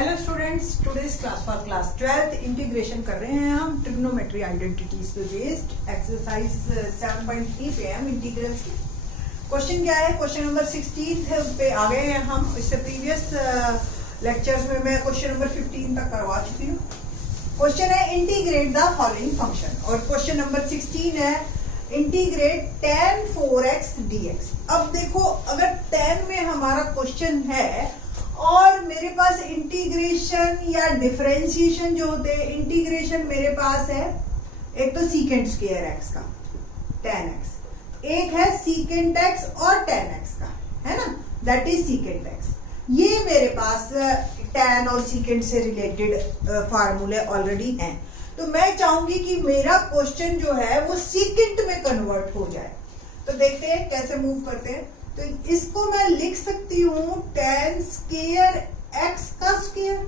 Hello students, today's class for class 12th integration कर रहे हैं हम ट्रिग्नोमेट्री आइडेंटिटीज पे बेस्ड एक्सरसाइज 7.3 पे हम इंटीग्रल्स की। क्वेश्चन क्या है? क्वेश्चन नंबर 16 पे आ गए हैं हम। इससे प्रीवियस लेक्चर्स में मैं क्वेश्चन नंबर 15 तक करवा चुकी हूँ। क्वेश्चन है इंटीग्रेट द फॉलोइंग फंक्शन, और क्वेश्चन नंबर 16 है इंटीग्रेट tan 4x dx। अब देखो, अगर tan में हमारा क्वेश्चन है और मेरे पास इंटीग्रेशन या डिफरेंशिएशन जो होते हैं, इंटीग्रेशन मेरे पास है एक तो सीकेंट स्क्वायर x का tan x, एक है सीकेंट x और tan x का, है ना, दैट इज सीकेंट x। ये मेरे पास tan और सीकेंट से रिलेटेड फार्मूले ऑलरेडी हैं। तो मैं चाहूंगी कि मेरा क्वेश्चन जो है वो सीकेंट में कन्वर्ट हो जाए। तो देखते हैं कैसे मूव करते हैं। तो इसको मैं लिख सकती हूं tan स्क्वायर x का स्क्वायर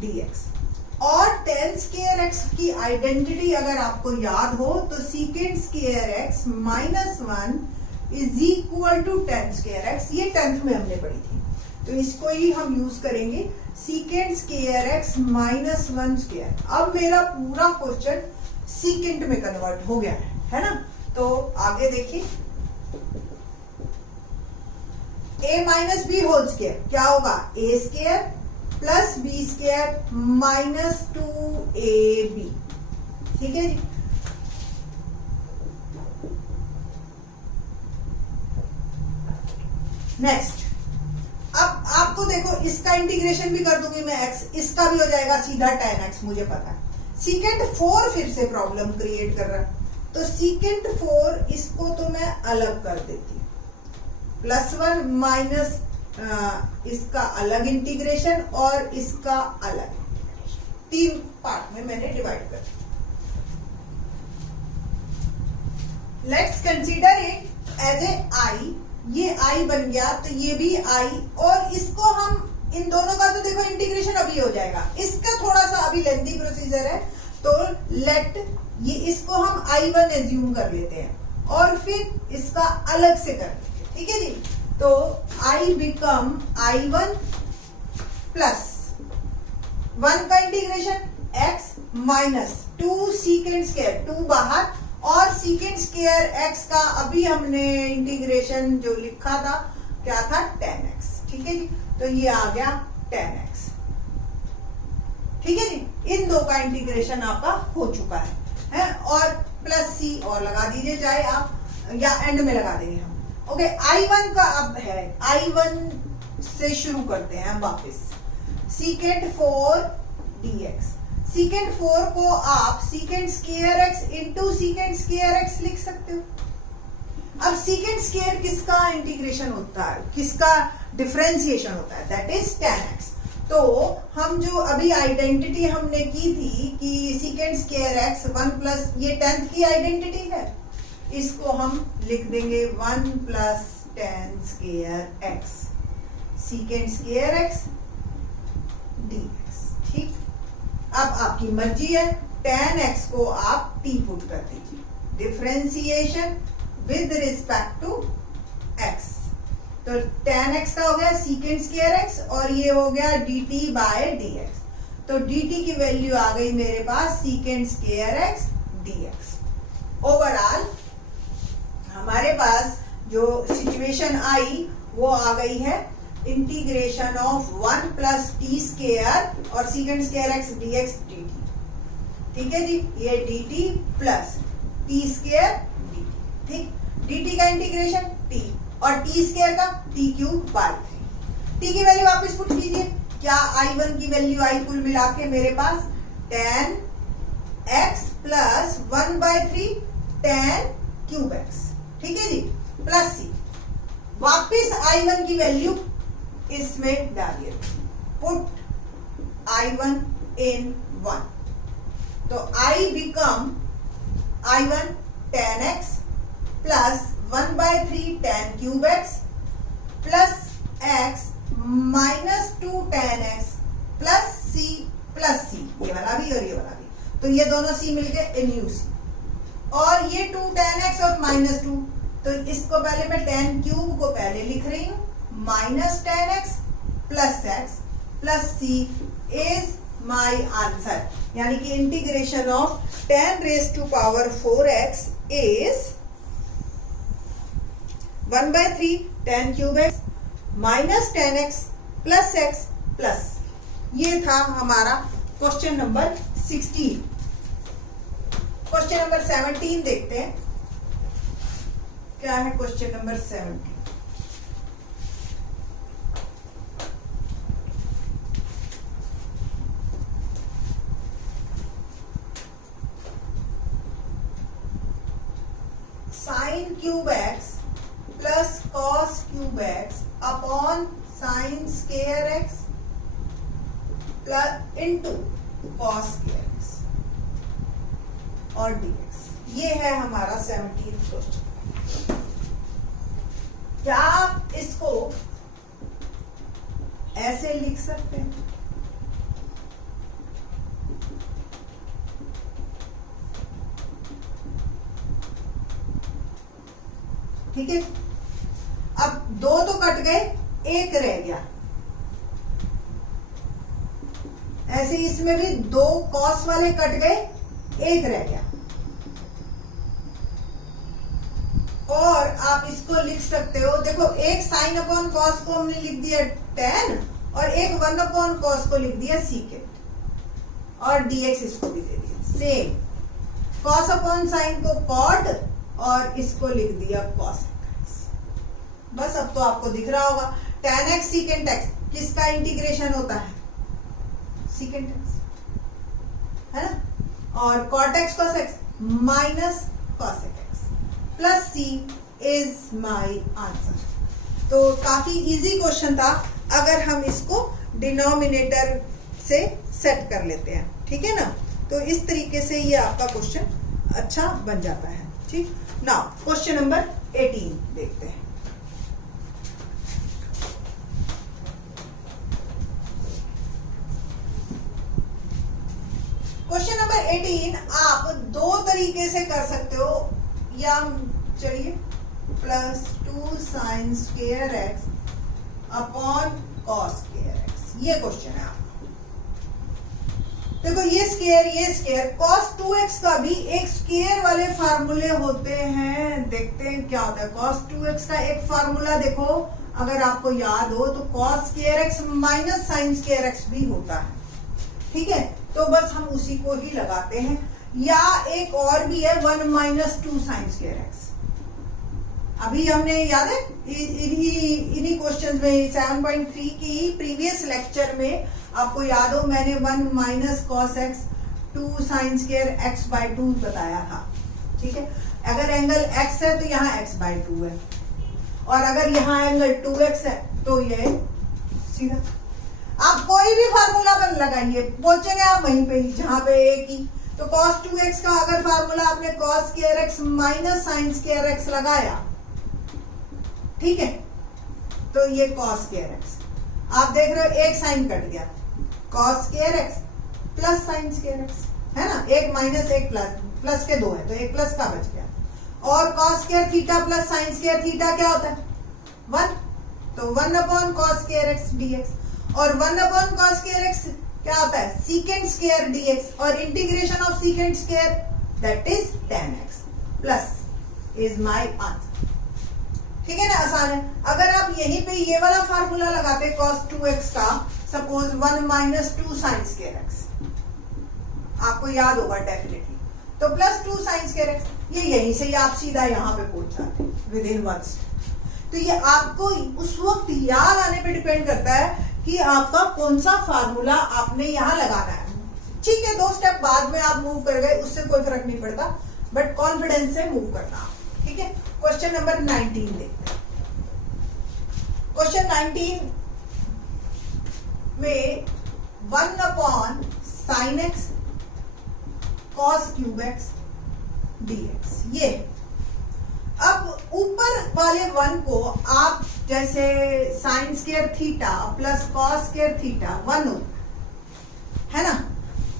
dx, और tan स्क्वायर x की आइडेंटिटी अगर आपको याद हो तो secant square x minus 1 is equal to tan square x। ये 10th में हमने पढ़ी थी, तो इसको ही हम यूज करेंगे, secant square x minus 1 square. अब मेरा पूरा क्वेश्चन सीकेंट में कन्वर्ट हो गया है ना। तो आगे देखिए, a minus B whole square क्या होगा? a square plus B square minus 2ab। ठीक है जी। नेक्स्ट, अब आपको देखो, इसका इंटीग्रेशन भी कर दूंगी मैं x, इसका भी हो जाएगा सीधा tan x, मुझे पता है। सीकेंट 4 फिर से प्रॉब्लम क्रिएट कर रहा है, तो सीकेंट 4 इसको तो मैं अलग कर देती हूँ, +1 माइनस इसका अलग इंटीग्रेशन और इसका अलग इंटीग्रेशन, 3 पार्ट में मैंने डिवाइड कर दिया। Let's consider it as a I. ये आई बन गया, तो ये भी आई, और इसको हम इन दोनों का तो देखो इंटीग्रेशन अभी हो जाएगा। इसका थोड़ा सा अभी लेंथी प्रोसीजर है, तो लेट ये इसको हम I1 एज्यूम कर लेते हैं और फिर इसका अलग से कर लेते हैं। ठीक है जी। तो I बिकम I1 प्लस 1 का integration x minus 2 secant square, 2 बाहर, और सीकेंट स्क्वायर x का अभी हमने इंटीग्रेशन जो लिखा था क्या था? tan x। ठीक है जी। तो ये आ गया tan x। ठीक है जी। इन दो का इंटीग्रेशन आपका हो चुका है, और प्लस c और लगा दीजिए, चाहे आप या एंड में लगा देंगे हम। ओके, I1 का अब है, I1 से शुरू करते हैं हम वापस। सीकेंट 4 dx, सीकेंट 4 को आप secant square x into secant square x लिख सकते हो। अब सीकेंट स्क्वायर किसका इंटीग्रेशन होता है, किसका डिफरेंशिएशन होता है? That is tan x। तो हम जो अभी आइडेंटिटी हमने की थी कि सीकेंट स्क्वायर x 1 प्लस, ये 10th की आइडेंटिटी है, इसको हम लिख देंगे 1 plus tan square x secant square x dx। ठीक, अब आपकी मर्जी है, tan x को आप t पुट कर दीजिए, differentiation with respect to x। तो tan x का हो गया सीकेंट स्क्वायर x, और ये हो गया dt बाय dx। तो dt की वैल्यू आ गई मेरे पास secant square x dx। Overall हमारे पास जो सिचुएशन आई वो आ गई है integration of 1 plus t square और secant square x dx dt। ठीक है जी, ये dt plus t square dt। ठीक, dt का इंटीग्रेशन t और टी स्क्वायर का t क्यूब बाय 3। t की वैल्यू वापस पुट कीजिए, क्या I1 की वैल्यू आई कुल मिला के मेरे पास tan x plus 1/3 tan cube x। ठीक है जी, प्लस c, वापिस I1 की वैल्यू इसमें डालिए, पुट I1 in 1। तो I become I1 tan x plus 1/3 tan cube x plus x minus 2 tan x plus c, ये वाला भी और ये वाला भी, तो ये दोनों c मिलके nu c, और ये 2 tan x और माइनस 2, तो इसको पहले मैं tan क्यूब को पहले लिख रही हूं, minus tan x plus X plus C is my answer. यानी कि integration of 10 raised to power 4x इज 1/3 10 cube x minus 10x plus x plus. ये था हमारा क्वेश्चन नंबर 16। क्वेश्चन नंबर 17 देखते हैं क्या है। Question number 17 sine cube x plus cos cube x upon sine square x plus into cos square x और dx। ये है हमारा 17th क्वेश्चन। क्या आप इसको ऐसे लिख सकते हैं? ठीक है, अब दो तो कट गए, एक रह गया। ऐसे इसमें भी दो कॉस वाले कट गए, एक रह गया। और आप इसको लिख सकते हो, देखो एक साइन अपॉन कॉस को हमने लिख दिया tan और एक 1 अपॉन कॉस को लिख दिया सीकेंट और dx इसको भी दे दिया सेम। कॉस अपॉन साइन को कॉट और इसको लिख दिया कॉस एक्स। बस अब तो आपको दिख रहा होगा tan x सीकेंट x किसका इंटीग्रेशन होता है? सीकेंट x है ना। और cot X cos X minus cos X plus C is my answer. तो काफी इजी क्वेश्चन था अगर हम इसको डिनोमिनेटर से सेट कर लेते हैं। ठीक है ना, तो इस तरीके से ये आपका क्वेश्चन अच्छा बन जाता है। ठीक, नाउ क्वेश्चन नंबर 18 देखते हैं। क्वेश्चन नंबर 18 आप दो तरीके से कर सकते हो, या चलिए plus 2 sine square x upon cos square x. ये क्वेश्चन है आपका। देखो ये स्क्वायर कॉस 2x का भी एक स्क्वायर वाले फार्मूले होते हैं। देखते हैं क्या होता है। कॉस 2x का एक फार्मूला देखो, अगर आपको याद हो तो cos square x minus sine square x भी होता है। ठीक है, तो बस हम उसी को ही लगाते हैं। या एक और भी है 1 माइनस 2 साइन स्क्वायर एक्स। अभी हमने याद है इन्हीं क्वेश्चन में 7.3 की प्रीवियस लेक्चर में आपको याद हो मैंने 1 minus cos x 2 sine square x by 2 बताया था। ठीक है, अगर एंगल x है तो यहाँ x बाई 2 है, और अगर यहाँ एंगल 2x है तो ये सीधा। आप कोई भी फार्मूला बन लगाइए, पहुंचेंगे आप वहीं पे ही जहां पे एक ही। तो cos 2x का अगर फार्मूला आपने cos square x minus sine square x लगाया, ठीक है, तो ये cos स्क्वायर x। आप देख रहे हो एक साइन कट गया, cos square x plus sine square x है ना। एक माइनस एक प्लस, प्लस के दो है तो एक प्लस का बच गया। और cos square theta plus sine square theta क्या होता है? 1। तो 1 अपॉन cos स्क्वायर x dx, और 1 अपॉन cos स्क्वायर x क्या होता है? सीकेंट स्क्वायर dx, और integration of secant square that is tan x plus is my answer. ठीक है ना, आसान है। अगर आप यहीं पे ये वाला फार्मूला लगाते cos 2x का, suppose 1 minus 2 sine square x, आपको याद होगा डेफिनेटली, तो प्लस 2 साइन स्क्वायर x, ये यहीं से ही आप सीधा यहाँ पे पहुंच जाते विद इन 1 स्टेप। तो ये आपको उस वक्त याद आने पे डिपेंड करता है कि आपका कौन सा फार्मूला आपने यहाँ लगाना है। ठीक है, 2 स्टेप बाद में आप मूव कर गए, उससे कोई फर्क नहीं पड़ता, बट कॉन्फिडेंस से मूव करना। ठीक है, क्वेश्चन नंबर 19 देखते हैं। क्वेश्चन 19 में 1 upon sine x cos cube x dx, ये। अब ऊपर वाले 1 को आप जैसे sine square theta plus cos square theta 1 होता है ना,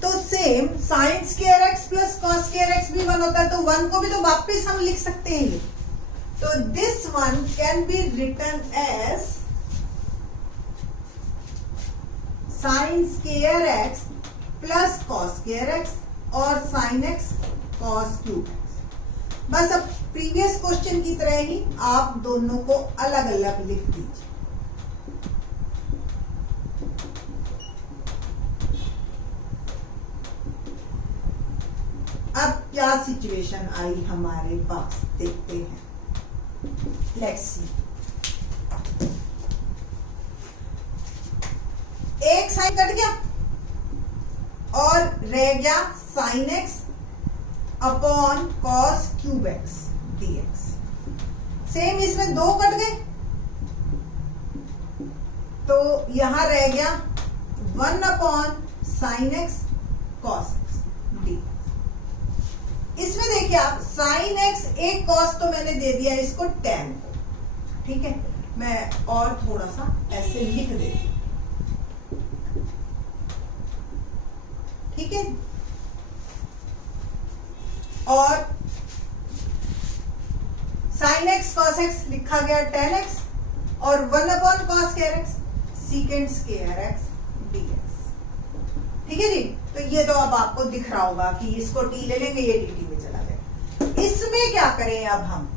तो same sine square x plus cos square x भी 1 होता है, तो 1 को भी तो वापस हम लिख सकते हैं। तो this one can be written as sine square x plus cos square x और sine x cos cube x. बस अब प्रीवियस क्वेश्चन की तरह ही आप दोनों को अलग अलग लिख दीजिए। अब क्या सिचुएशन आई हमारे पास, देखते हैं। Let's see. एक साइन कट गया और रह गया sine x upon cos cube x DX. Same इसमें दो कट गए तो यहां रह गया 1 upon sine x cos X DX. इसमें देखिए आप साइन एक्स एक कॉस तो मैंने दे दिया इसको tan को, ठीक है। मैं और थोड़ा सा ऐसे लिख देती हूं, ठीक है। और साइन एक्स कॉस एक्स लिखा गया tan एक्स और 1 upon cos square X secant square x DX, ठीक है जी। तो ये तो अब आपको दिख रहा होगा कि इसको टी ले लेंगे, ये dt में चला गया। इसमें क्या करें अब हम,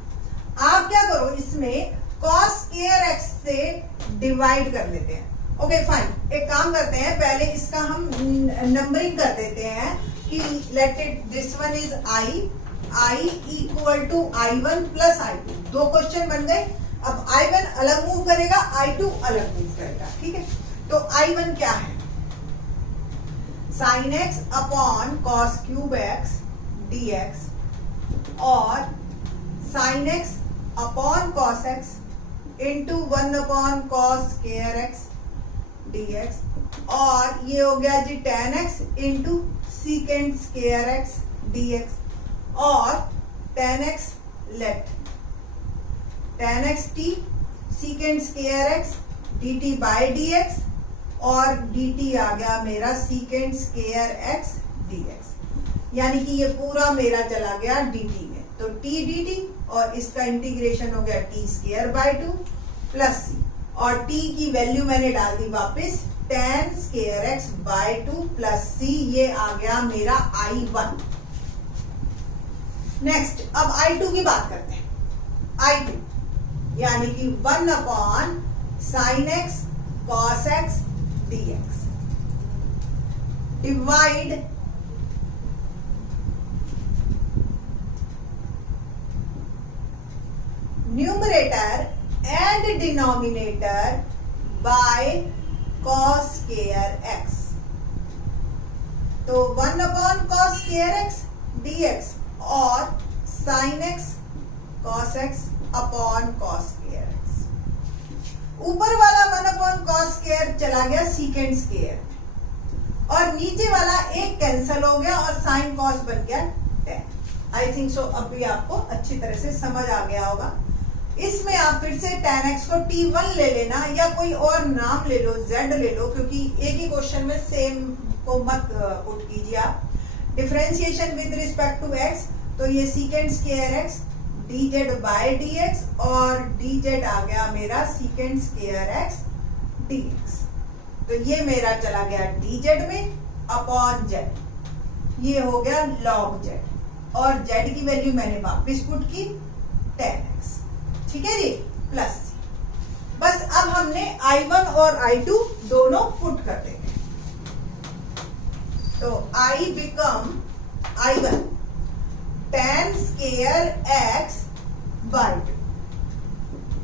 आप क्या करो, इसमें कॉस स्क्वायर एक्स से डिवाइड कर लेते हैं। ओके फाइन, एक काम करते हैं, पहले इसका हम नंबरिंग कर देते हैं कि let it this one is i equal to i1 plus i2। दो क्वेश्चन बन गए। अब i1 अलग मूव करेगा, i2 अलग मूव करेगा, ठीक है। तो i1 क्या है, sine x upon cos cube x dx और sine x upon cos x into 1 upon cos square x dx, और ये हो गया जी tan x into secant square x dx और tan x left tan x t secant square x dt bye dx और dt आ गया मेरा सीकेंट स्क्वायर एक्स dx, यानी कि ये पूरा मेरा चला गया dt में। तो t dt और इसका इंटीग्रेशन हो गया t square by 2 plus c, और t की वैल्यू मैंने डाल दी वापस tan square X by 2 plus c, ये आ गया मेरा i1। नेक्स्ट अब i2 की बात करते हैं। i2 यानी कि 1 upon sine x cos X DX divide numerator and denominator by cos square x। तो 1 अपॉन cos square x dx और sin x cos x अपॉन cos square x। ऊपर वाला 1 अपॉन cos square चला गया सीकेंट स्क्वायर और नीचे वाला एक कैंसल हो गया और sin cos बन गया tan। आई थिंक सो अब भी आपको अच्छी तरह से समझ आ गया होगा। इसमें आप फिर से tan x को t1 ले लेना या कोई और नाम ले लो, z ले लो, क्योंकि एक ही क्वेश्चन में सेम को मत पुट कीजिए आप। Differentiation with respect to x, तो ये secant square x dz by dx और dz आ गया मेरा सीकेंट स्क्वायर x dx। तो ये मेरा चला गया dz में अपॉन z, ये हो गया log z और z की वैल्यू मैंने वापस पुट की tan x, ठीक है जी, प्लस। बस अब हमने i1 और i2 दोनों पुट कर देंगे। तो i become i1 tan square x bye 2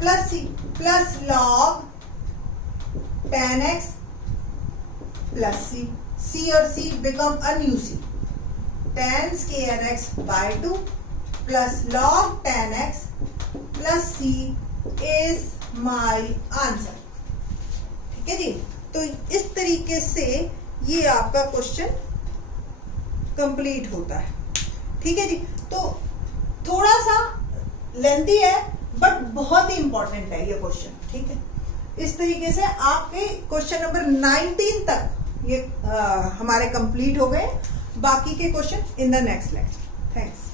plus c plus log tan x plus c, c और c become a new c, tan square x bye 2 plus log tan x plus c is my answer, ठीक है जी। तो इस तरीके से ये आपका question complete होता है, ठीक है जी। तो थोड़ा सा लेंथी है बट बहुत ही इंपॉर्टेंट है ये क्वेश्चन, ठीक है। इस तरीके से आपके क्वेश्चन नंबर 19 तक ये हमारे कंप्लीट हो गए। बाकी के question in the next lecture. Thanks.